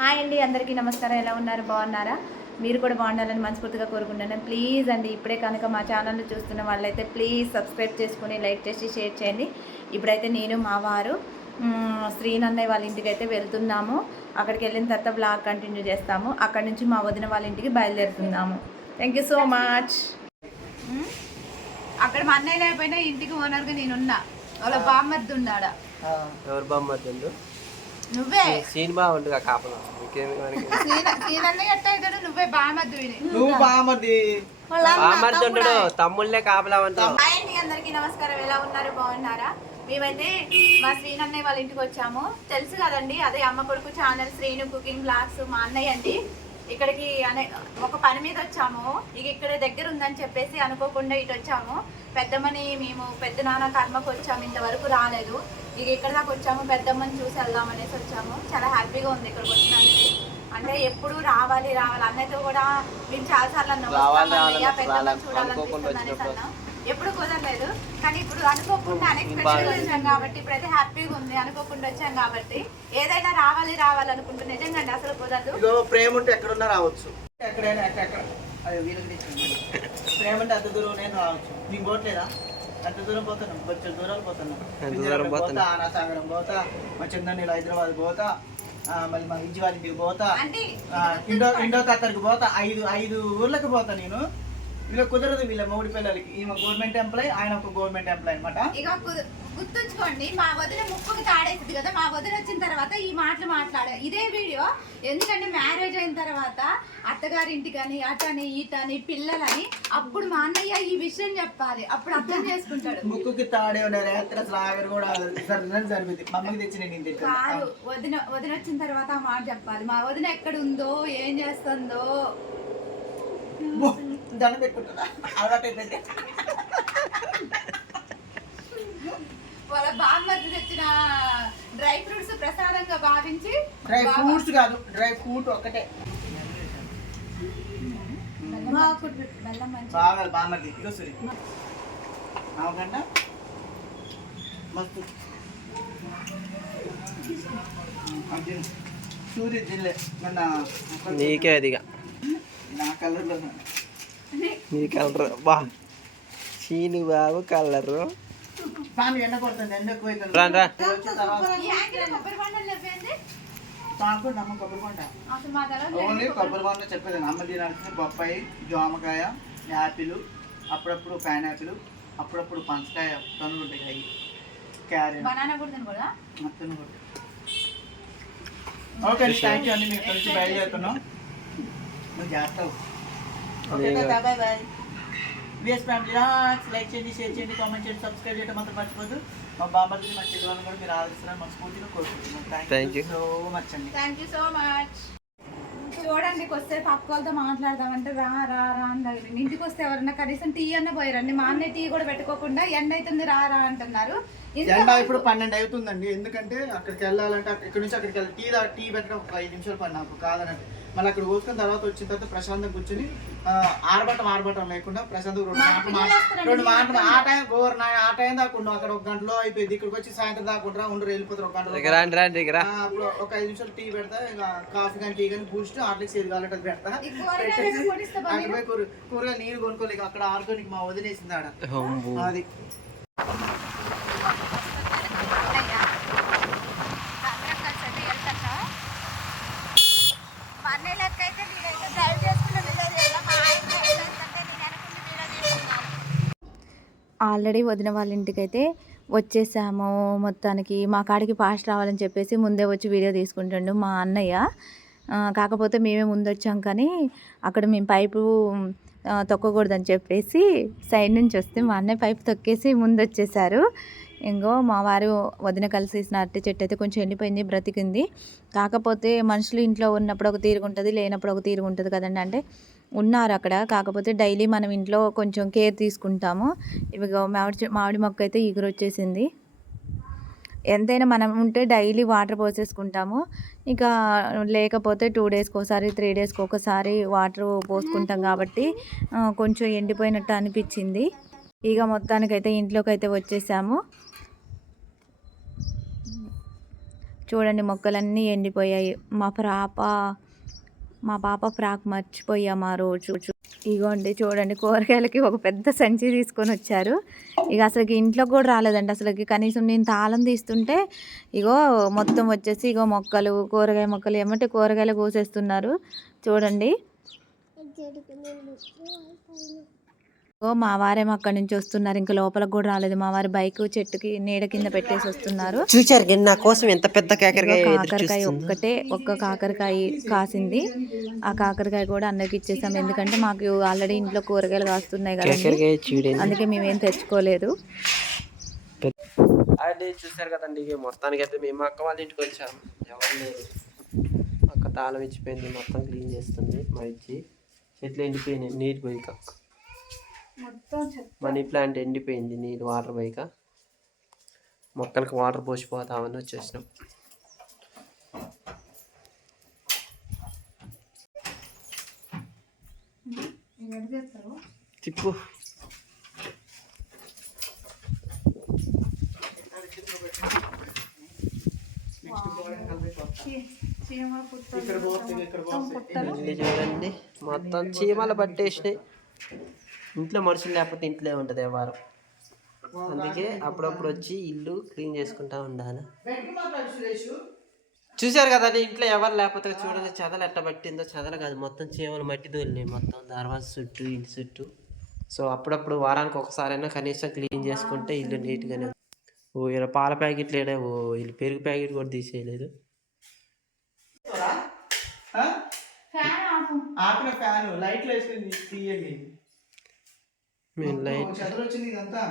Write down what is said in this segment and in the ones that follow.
Hi అండి అందరికీ నమస్కారం. ఎలా ఉన్నారు? బాగున్నారా? మీరు కూడా బాగుండాలని మనస్ఫూర్తిగా కోరుకుంటున్నాను. ప్లీజ్ అండి ఇప్పుడే కనుక మా ఛానల్ చూస్తున్న వాళ్ళైతే ప్లీజ్ సబ్స్క్రైబ్ చేసుకుని లైక్ చేసి షేర్ చేయండి. ఇప్పుడైతే నేను మా వారు శ్రీనన్నయ్య వాళ్ళ ఇంటికి అయితే వెళ్తున్నాము. అక్కడికి వెళ్ళిన తర్వాత బ్లాగ్ కంటిన్యూ చేస్తాము. అక్కడ నుంచి మా వదిన వాళ్ళ ఇంటికి బయలుదేరుతున్నాము. థ్యాంక్ యూ సో మచ్ అక్కడ మా అన్నయ్య లేకపోయినా ఇంటికి ఓనర్గా నేనున్నా. వాళ్ళ బామ్మర్ది ఉన్నాడా? ఎవరు నువ్వే? సీన్ బాగుండుగా కాపలా. ఇంకేమి మనకి? సీనన్నయ్య ఎట్ట అవుతాడు నువ్వే బామ్మర్ది నువ్వు బామది బామర్దుండు తమ్ముళ్ళే కాపలా అండి అందరికీ నమస్కారం. ఎలా ఉన్నారు? బాగున్నారా? మేమైతే మా శ్రీనన్నయ్య వాళ్ళ ఇంటికి వచ్చాము. తెలుసు కదండి అదే అమ్మ కొడుకు ఛానల్ శ్రీను కుకింగ్ బ్లాగ్స్ మా అన్నయ్య అండి. ఇక్కడికి అనే ఒక పని మీద వచ్చాము. ఇక ఇక్కడ దగ్గర ఉందని చెప్పేసి అనుకోకుండా ఇటు వచ్చాము. పెద్దమ్మని మేము పెద్ద నాన్న కర్మకు వచ్చాము. ఇంతవరకు రాలేదు. ఇక ఇక్కడ దాకా వచ్చాము పెద్దమ్మని చూసి వెళ్దాం అనేసి వచ్చాము. చాలా హ్యాపీగా ఉంది ఇక్కడికి వచ్చినందుకు. అంటే ఎప్పుడు రావాలి రావాలి అన్నయ్యతో కూడా మేము చాలా సార్లు అన్నాం పెద్దమ్మని చూడాలనిపిస్తుంది. అన్నాం. ఎప్పుడు కుదరలేదు. కానీ ఇప్పుడు అనుకోకుండా అన్ఎక్స్పెక్టెడ్ వచ్చాం కాబట్టి ఇప్పుడైతే హ్యాపీగా ఉంది అనుకోకుండా వచ్చాం కాబట్టి. ఏదైనా రావాలి రావాలి అనుకుంటూ నిజంగా అండి అసలు కుదరదు. ప్రేమ ఉంటే ఎక్కడున్నా రావచ్చు. ఎక్కడైనా ప్రేమ అంటే అంత దూరం రావచ్చు. నీకు పోవట్లేదా అంత దూరం పోతున్నాం కొంచెం దూరాలు పోతున్నాం ఎంత దూరం విజయనగరం పోతా? ఆనాసాగరం పోతా మా చందనీళ్ళు హైదరాబాద్ పోతా ఆ, మళ్ళీ మా విజయవాడ పోతా ఇండో ఇండో ఖత్తర్కి పోతా ఐదు ఐదు ఊర్లకు పోతా నేను. వీళ్ళ కుదరదు వీళ్ళ మూడు పిల్లలకి. ఈమె గవర్నమెంట్ ఎంప్లాయ్ ఆయన ఒక గవర్నమెంట్ ఎంప్లాయ్ అనమాట ఇక గుర్తుంచుకోండి మా వదిన ముక్కుకి తాడేసింది కదా మా వదిన వచ్చిన తర్వాత ఈ మాటలు మాట్లాడే ఇదే వీడియో. ఎందుకంటే మ్యారేజ్ అయిన తర్వాత అత్తగారింటికని అటని ఇటని పిల్లలని అప్పుడు మా అన్నయ్య ఈ విషయం చెప్పాలి. అప్పుడు అర్థం చేసుకుంటాడు. ముక్కుకి తాడే ఉండే రాత్రి అసలు ఆగరు కూడా సరిగ్గా జరిగింది మమ్మీకి తెచ్చి నేను కాదు వదిన వదిన వచ్చిన తర్వాత ఆ మాట చెప్పాలి. మా వదిన ఎక్కడ ఉందో ఏం చేస్తుందో. దండం పెట్టుకుంటున్నా. అలవాటు అయిపోయింది వాళ్ళ తెచ్చిన డ్రై ఫ్రూట్స్ ప్రసాదంగా భావించి డ్రై ఫ్రూట్స్ కాదు డ్రై ఫ్రూట్ బాగా సూరి. అవగంట మస్తు. అది సూరి జిల్లే మొన్న నీకే అదిగా. నా కలర్లో నీ కలర్. బా. చీను బాబు కలరు. ఓన్లీ కొబ్బరి పంట చెప్పేది అమ్మ తినాల్సిన బొప్పాయి జామకాయ యాపిల్ అప్పుడప్పుడు పైనాపిల్ అప్పుడప్పుడు పంచకాయ తనులు ఉంటాయి అవి. క్యారెట్. బనానా కూడా తినకూడదా? మొత్తం కూడా. ఓకే థ్యాంక్ యూ అండి మేము కలిసి బయలుదేరుతున్నాం. నువ్వు చేస్తావు bye bye bye V S family like చేయండి షేర్ చేయండి కామెంట్ చేయండి సబ్స్క్రైబ్ చేయడం మాత్రం మర్చిపోద్దు మా బాబాజీ మా చెల్లెలను కూడా మీరు ఆదరిస్తున్నారని మనస్ఫూర్తిగా కోరుకుంటున్నాం. థ్యాంక్. యూ సో మచ్ అండి. థ్యాంక్ యూ సో మచ్ చూడండి వస్తే పక్క వాళ్ళతో మాట్లాడదామంటే రా రా రా అని ఇంటికి వస్తే ఎవరన్నా కనీసం టీ అన్న పోయారండి. మా అన్నయ్య టీ కూడా పెట్టుకోకుండా ఎండ అవుతుంది రా రా అంటున్నారు. ఎండ ఇప్పుడు పన్నెండు అవుతుందండి. ఎందుకంటే అక్కడికి వెళ్ళాలంటే అక్కడ- ఇక్కడ నుంచి అక్కడికి వెళ్ళి టీ టీ పెట్టడం ఒక ఐదు నిమిషాలు పని నాకు కాదనండి మళ్ళీ అక్కడ పోసుకున్న తర్వాత వచ్చిన తర్వాత ప్రశాంతంగా కూర్చొని ఆరబట్టం ఆరబట్టం లేకుండా ప్రశాంతంగా రెండు మాటలు రెండు మాటలు. ఆ టైం ఓవర్ నైట్ ఆ టైం దాకా ఉండు అక్కడ ఒక గంటలో అయిపోయింది ఇక్కడికి వచ్చి సాయంత్రం దాకా ఉండరా ఉండరు వెళ్ళిపోతారు ఒక గంటలో. దగ్గర రండి రండి దగ్గర. ఆ, అప్పుడు ఒక ఐదు నిమిషాలు టీ పెడతా ఇక కాఫీ కానీ టీ కానీ బూస్ట్ ఆర్డర్స్ ఏది కావాలంటే పెడతా. అక్కడ పోయి కూర కూరగాయలు నీరు కొనుక్కోలేక అక్కడ ఆర్గానిక్ మా వదిలేసింది ఆడ. అది అన్నయ్య, అందరం కలిసి అయితే వెళ్తున్నాం. మా అన్నయ్య లెక్క అయితే నేనైతే డ్రైవ్ చేసుకుంటూ వీడియో చేయాలి. మా ఆయన డ్రైవ్ చేస్తుంటే నేను అనుకుంటూ వీడియో తీసుకున్నాను. ఆల్రెడీ వదిన వాళ్ళ ఇంటికి అయితే వచ్చేసాము. మొత్తానికి మా కాడికి ఫాస్ట్ రావాలని చెప్పేసి ముందే వచ్చి వీడియో తీసుకుంటుండు మా అన్నయ్య. కాకపోతే మేమే ముందు వచ్చాం కానీ అక్కడ మేము పైపు తొక్కకూడదని చెప్పేసి సైడ్ నుంచి వస్తే మా అన్నయ్య పైపు తొక్కేసి ముందు వచ్చేసారు ఇంకో మా వారు వదిన కలిసేసిన అరటి చెట్టు అయితే కొంచెం ఎండిపోయింది బ్రతికింది. కాకపోతే మనుషులు ఇంట్లో ఉన్నప్పుడు ఒక తీరుగా ఉంటుంది లేనప్పుడు ఒక తీరుగు ఉంటుంది కదండి. అంటే ఉన్నారు అక్కడ. కాకపోతే డైలీ మనం ఇంట్లో కొంచెం కేర్ తీసుకుంటాము. ఇవి మామిడి మామిడి మొక్క అయితే ఎగురు వచ్చేసింది ఎంతైనా మనం ఉంటే డైలీ వాటర్ పోసేసుకుంటాము. ఇంకా లేకపోతే టూ డేస్కి ఒకసారి త్రీ డేస్కి ఒకసారి వాటర్ పోసుకుంటాం కాబట్టి కొంచెం ఎండిపోయినట్టు అనిపించింది. ఇక మొత్తానికైతే ఇంట్లోకి అయితే వచ్చేసాము. చూడండి మొక్కలన్నీ ఎండిపోయాయి. మా పాప మా పాప ఫ్రాక్ మర్చిపోయాం ఆ రోజు. ఇగోండి చూడండి కూరగాయలకి ఒక పెద్ద సంచి తీసుకొని వచ్చారు. ఇక అసలుకి ఇంట్లో కూడా రాలేదండి అసలుకి. కనీసం నేను తాళం తీస్తుంటే ఇగో మొత్తం వచ్చేసి ఇగో మొక్కలు కూరగాయ మొక్కలు ఏమంటే కూరగాయలు కోసేస్తున్నారు. చూడండి. మా వారేమో అక్కడి నుంచి వస్తున్నారు. ఇంకా లోపలికి కూడా రాలేదు. మా వారి బైక్ చెట్టుకి నీడ కింద పెట్టేసి వస్తున్నారు. చూచారు నా కోసం ఎంత పెద్ద కేకరకాయ కాకరకాయ ఒక్కటే ఒక్క కాకరకాయ కాసింది. ఆ కాకరకాయ కూడా అందరికి ఇచ్చేసాం. ఎందుకంటే మాకు ఆల్రెడీ ఇంట్లో కూరగాయలు కాస్తున్నాయి చూడండి అందుకే మేమేం తెచ్చుకోలేదు. అది చూసారు కదండి మొత్తానికి అయితే మేము అక్క వాళ్ళ ఇంటికి వచ్చాము ఎవరు లేరు. అక్క తాళం ఇచ్చిపోయింది మొత్తం క్లీన్ చేస్తుంది మా ఇచ్చి చెట్లు ఎండిపోయినాయి నీరు పోయిక మనీ ప్లాంట్ ఎండిపోయింది నీరు వాటర్ పోయిక. మొక్కలకు వాటర్ పోసిపోతామని వచ్చేసినాం. తిప్పు చూడండి మొత్తం చీమలు పట్టేసినాయి. ఇంట్లో మనుషులు లేకపోతే ఇంట్లో ఉంటుంది వారం అందుకే అప్పుడప్పుడు వచ్చి ఇల్లు క్లీన్ చేసుకుంటా ఉండాలి. చూశారు కదండి ఇంట్లో ఎవరు లేకపోతే చూడండి చెదలు ఎట్ట పట్టిందో చెదలు కాదు. మొత్తం చీమలు మట్టి దోలినాయి మొత్తం. దర్వాజ చుట్టూ ఇంటి చుట్టూ. సో అప్పుడప్పుడు వారానికి ఒకసారైనా కనీసం క్లీన్ చేసుకుంటే ఇల్లు నీట్గానే. ఓ ఇలా పాల ప్యాకెట్లు ఏడా? ఓ వీళ్ళు పెరుగు ప్యాకెట్ కూడా తీసేయలేదు. ఆపిన ఫ్యాన్. లైట్లు వేసుకుని తీయండి. మేము లైట్. చదువు వచ్చింది ఇదంతా?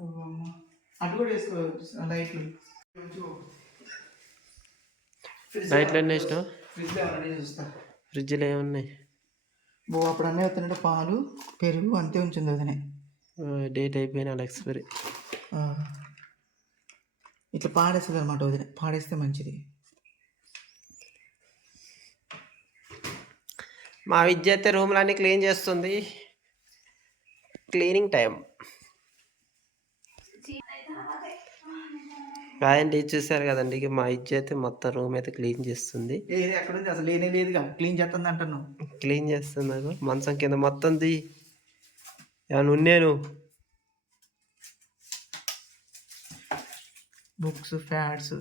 ఓ అమ్మ. అటు కూడా వేసుకో లైట్లు. లైట్లు వేసినావు? చూస్తా. ఫ్రిడ్జ్లో ఏమున్నాయి బో అప్పుడు అన్నీ అవుతుందంటే పాలు పెరుగు అంతే ఉంచింది వదినే. డేట్ అయిపోయిన అలా ఎక్స్పైరీ. ఇట్లా పాడేస్తుంది అనమాట వదిన. పాడేస్తే మంచిది. మా విద్య అయితే రూమ్లన్నీ క్లీన్ చేస్తుంది. Cleaning time. కాదండి చూసారు కదండి ఇక మా విద్య అయితే మొత్తం రూమ్ అయితే క్లీన్ చేస్తుంది. ఏది ఎక్కడ ఉంది అసలు లేనే లేదుగా క్లీన్ చేస్తుంది అంటున్నావు. క్లీన్ చేస్తుంది మంచం కింద మొత్తం ది ఏమన్నా ఉన్నాను బుక్స్ ఫ్యాడ్స్.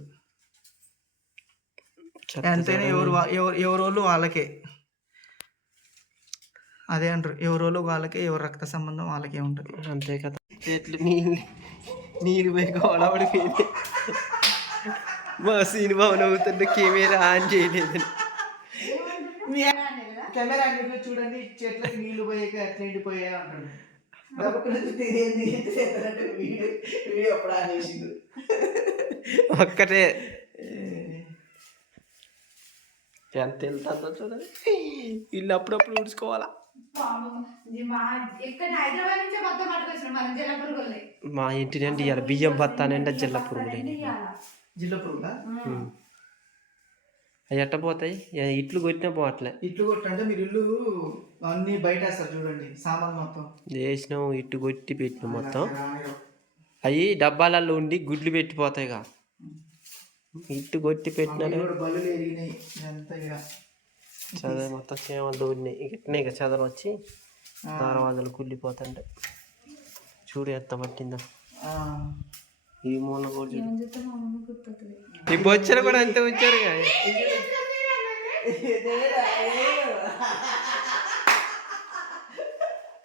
ఎంతైనా ఎవరు ఎవరు ఎవరి వాళ్ళు వాళ్ళకే. అదే అంటారు. ఎవరి వాళ్ళు వాళ్ళకే ఎవరి రక్త సంబంధం వాళ్ళకే ఉంటుంది. అంతే కదా. చెట్లు నీళ్ళు నీళ్ళు పోయి గోడవడిపోయింది మా సినిమా నవ్వుతుంటే కెమెరా ఆన్ చేయలేదు కెమెరా చూడండి చెట్లకు నీళ్ళు పోయాక ఎట్లా ఎండిపోయా అంటాడు. ఒక్కటే. ఎంత వెళ్తుందో చూడండి. ఇల్లు అప్పుడప్పుడు ఊడ్చుకోవాలా? మా ఇంటి నుండి ఇవాళ బియ్యం బత్తా నిండా జిల్ల పురుగులు జిల్లా పురుగులా? అవి ఎట్ట పోతాయి? ఇట్లు కొట్టినా పోవట్లే. ఇట్లు కొట్టంటే మీరు ఇల్లు అన్ని బయట వేస్తారు చూడండి సామాన్ మొత్తం. వేసినాం ఇట్టు కొట్టి పెట్టినాం మొత్తం. అవి డబ్బాలలో ఉండి గుడ్లు పెట్టిపోతాయిగా. ఇట్టు కొట్టి పెట్టినా ఎరిగినాయి. ఇక చదువు మొత్తం చీమలు దూడినాయి ఇకట్నే ఇక చదలు వచ్చి దారవాజలు కుళ్ళిపోతుంటే చూడు ఎంత పట్టిందో. ఆ, ఈ మూల ఈ బొచ్చలు కూడా అంతే ఉంచారు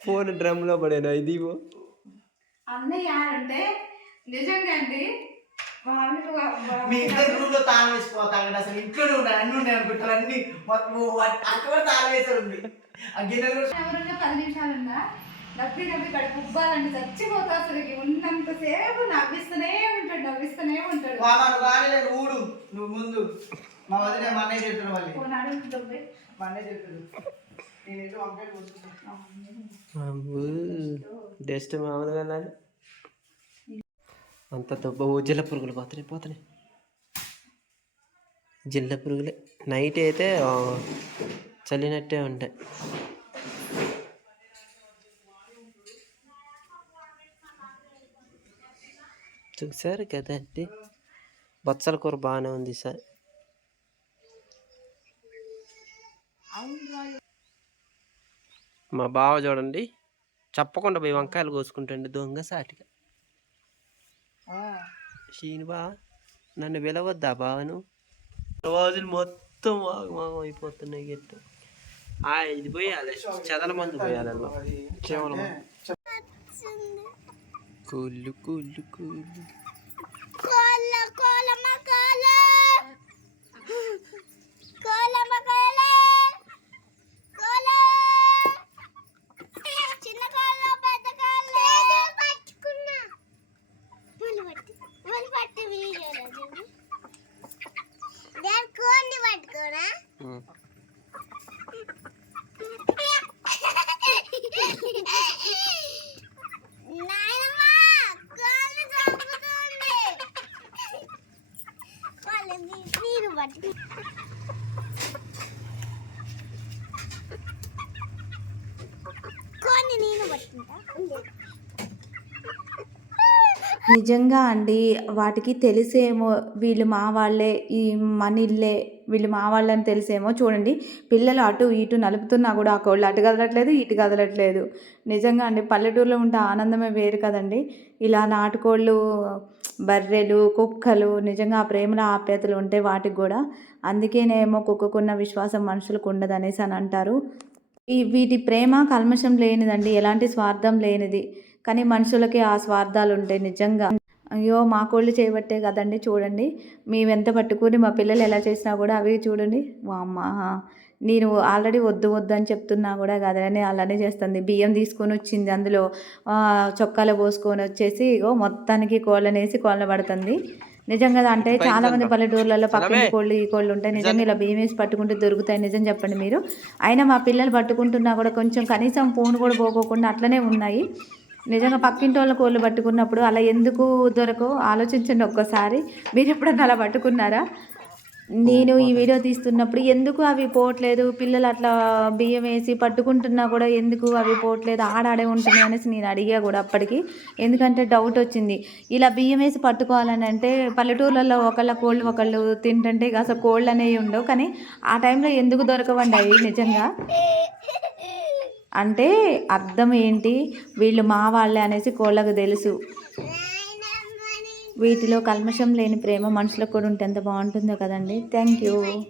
ఫోన్ డ్రమ్లో పడాను? ఇది. అన్నయ్య అంటే నిజంగా అండి మీ ఇద్దరు రూమ్లో తాళం వేసిపోతాను అసలు ఇంట్లోనే ఉన్నాయి అన్ని ఉన్నాయి అనుకుంటారు అన్ని. మొత్తం అక్కడ కూడా తాళం వేసి ఉంది. ఆ గిన్నెలు కూడా పది నిమిషాలు ఉన్నా నవ్వి నవ్వి కడుపు ఉబ్బాలండి చచ్చిపోతా అసలు ఉన్నంతసేపు నవ్విస్తూనే ఉంటాడు నవ్విస్తూనే ఉంటాడు. నువ్వు కానిలేదు ఊడు. నువ్వు ముందు. మా వదిన మా అన్నయ్య చెప్తున్నా మళ్ళీ. మా అన్నయ్య చెప్తాడు నేను ఏదో వంకాయ డస్ట్ మామూలుగా అంత దెబ్బ. ఓ జిల్ల పురుగులు పోతున్నాయి పోతున్నాయి. జిల్ల పురుగులే. నైట్ అయితే చలినట్టే చల్లినట్టే ఉంటాయి చూసారు కదండి బచ్చల కూర బాగానే ఉంది సార్. మా బావ చూడండి చెప్పకుండా పోయి వంకాయలు కోసుకుంటండి దొంగ సాటిగా. షీని బా నన్ను పిలవద్దా బావను రోజులు మొత్తం మాగం అయిపోతున్నాయి గట్టు. ఆ, ఇది పోయాలి. చెదల మందు పోయాలి అందులో. చీమల మందు. కూలు పట్టుకోనా ఉం. నాయనమ్మా కోళ్ళు చంపుతుంది కోళ్ళు నీరు పట్టు కొన్ని నేను పట్టుకుంటా నిజంగా అండి వాటికి తెలిసేమో వీళ్ళు మా వాళ్ళే ఈ మనిళ్ళే వీళ్ళు మా వాళ్ళని తెలిసేమో చూడండి. పిల్లలు అటు ఇటు నలుపుతున్నా కూడా ఆ కోళ్ళు అటు కదలట్లేదు ఇటు కదలట్లేదు. నిజంగా అండి పల్లెటూరులో ఉంటే ఆనందమే వేరు కదండి. ఇలా నాటుకోళ్ళు బర్రెలు కుక్కలు నిజంగా ఆ ప్రేమల ఆప్యాయతలు ఉంటే వాటికి కూడా. అందుకేనేమో కుక్కకున్న విశ్వాసం మనుషులకు ఉండదు అనేసి అని అంటారు ఈ వీటి ప్రేమ కల్మషం లేనిదండి ఎలాంటి స్వార్థం లేనిది. కానీ మనుషులకి ఆ స్వార్థాలు ఉంటాయి నిజంగా. అయ్యో మా కోళ్ళు చేయబట్టే కదండి చూడండి. మేము ఎంత పట్టుకుని మా పిల్లలు ఎలా చేసినా కూడా అవి చూడండి. వామ్మ నేను ఆల్రెడీ వద్దు వద్దు అని చెప్తున్నా కూడా కదని అలానే చేస్తుంది. బియ్యం తీసుకొని వచ్చింది అందులో చొక్కాలో పోసుకొని వచ్చేసి ఇగో మొత్తానికి కోళ్ళని వేసి కోళ్ళ పడుతుంది. నిజంగా అంటే చాలా మంది పల్లెటూర్లలో పక్కన కోళ్ళు ఈ కోళ్ళు ఉంటాయి నిజంగా ఇలా బియ్యం వేసి పట్టుకుంటే దొరుకుతాయి నిజం చెప్పండి మీరు. అయినా మా పిల్లలు పట్టుకుంటున్నా కూడా కొంచెం కనీసం ఫోన్ కూడా పోకోకుండా అట్లనే ఉన్నాయి. నిజంగా పక్కింటి వాళ్ళ కోళ్ళు పట్టుకున్నప్పుడు అలా ఎందుకు దొరకవు? ఆలోచించండి ఒక్కసారి. మీరు ఎప్పుడన్నా అలా పట్టుకున్నారా? నేను ఈ వీడియో తీస్తున్నప్పుడు ఎందుకు అవి పోవట్లేదు? పిల్లలు అట్లా బియ్యం వేసి పట్టుకుంటున్నా కూడా ఎందుకు అవి పోవట్లేదు? ఆడాడే ఉంటున్నాయి అనేసి నేను అడిగా కూడా అప్పటికి. ఎందుకంటే డౌట్ వచ్చింది. ఇలా బియ్యం వేసి పట్టుకోవాలని అంటే పల్లెటూర్లలో ఒకళ్ళ కోళ్ళు ఒకళ్ళు తింటుంటే అసలు కోళ్ళు అనేవి ఉండవు. కానీ ఆ టైంలో ఎందుకు దొరకవండి అవి నిజంగా? అంటే అర్థం ఏంటి? వీళ్ళు మా వాళ్ళే అనేసి కోళ్ళకు తెలుసు. వీటిలో కల్మషం లేని ప్రేమ మనుషులకు కూడా ఉంటే ఎంత బాగుంటుందో కదండి. Thank you.